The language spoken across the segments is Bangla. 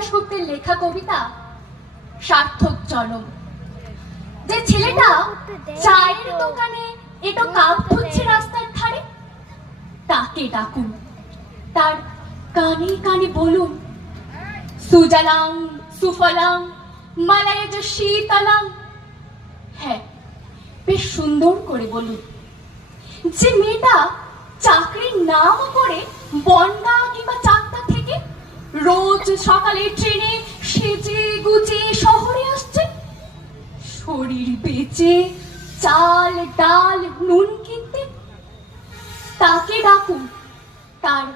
দাশগুপ্তের লেখা কবিতা সার্থক জনম। যে ছেলেটা চায়ের দোকানে এটা কাপ ধুচ্ছে রাস্তার ধারে, তাকে ডাকুন, তার কানে কানে বলুন, সুজলাং সুফলাং মালয়জ শীতলাং। হ্যাঁ, বেশ সুন্দর করে বলুন। যে মেয়েটা চাকরির নাম করে বনগা কিংবা চাকদা থেকে রোজ সকালে ট্রেনে সেজে গুজে শহরে আসছে, শরীর বেচে চাল ডাল নুন কিনতে, তাকে ডাকুন, তার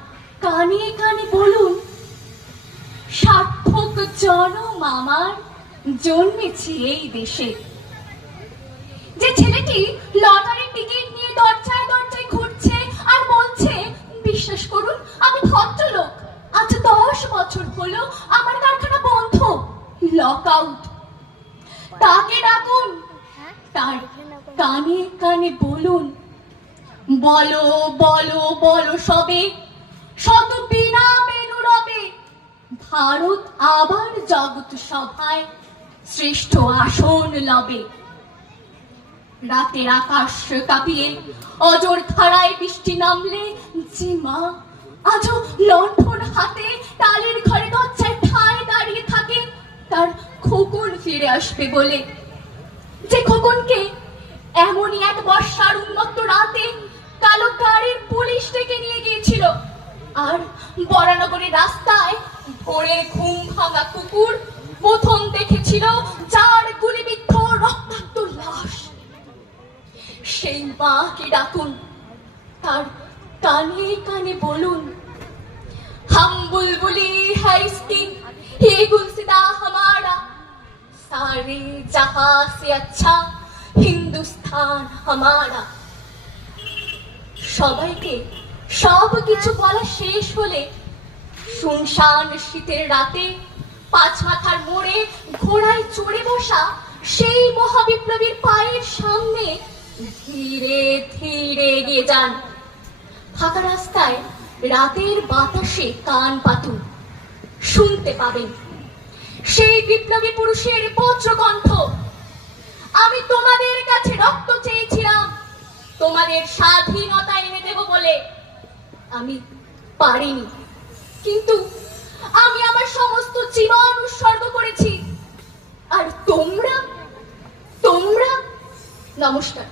কানে কানে বলুন, সার্থক জনম আমার জন্মেছে এই দেশে। যে ছেলেটি লটারির টিকিট নিয়ে দরজায় দরজায় ঘুরছে আর বলছে, বিশ্বাস করুন আমি ভদ্রলোক, আজ 10 বছর হলো আমার কারখানা বন্ধ, লক আউট, তাকে ডাকুন, তার কানে কানে বলুন, বলো বলো বলো সবে, শত বিনা মেনু রবে, ভারত আবার জগৎ সভায় শ্রেষ্ঠ আসন লবে। রাতের আকাশ কাঁপিয়ে অজর ধারায় বৃষ্টি নামলে যে মা আজও লণ্ঠন হাতে তালের ঘরে দরজায় ঠায় দাঁড়িয়ে থাকে তার খোকন ফিরে আসবে বলে, যে খোকনকে এমনই এক বর্ষার উন্মত্ত রাতে কালো গাড়ির পুলিশ ডেকে নিয়ে গিয়েছিল, আর বরানগরের রাস্তায় ভোরের ঘুম ভাঙা কুকুর প্রথম দেখেছিল যার গুলিবিদ্ধ রক্তাক্ত লাশ। সেই মাকে ডাকুন, তার কানে কানে বলুন, হাম বুলবুলি है इसकी ये गुलसिता हमारा, सारे जहां से अच्छा हिंदुस्तान हमारा। সবাইকে সব কিছু বলা শেষ হলে শুনশান শীতের রাতে পাঁচ মাথার মোড়ে ঘোড়ায় চড়ে বসা সেই মহাবিপ্লবীর পায়ের সামনে ধীরে ধীরে এগিয়ে যান। ফাঁকা রাস্তায় রাতের বাতাসে কান পাতুন, শুনতে পাবেন সেই বিপ্লবী পুরুষের বজ্রকণ্ঠ, আমি তোমাদের কাছে রক্ত চেয়েছিলাম তোমাদের স্বাধীনতা এনে দেব বলে, আমি পারিনি, কিন্তু আমি আমার সমস্ত জীবন উৎসর্গ করেছি, আর তোমরা তোমরা নমস্কার।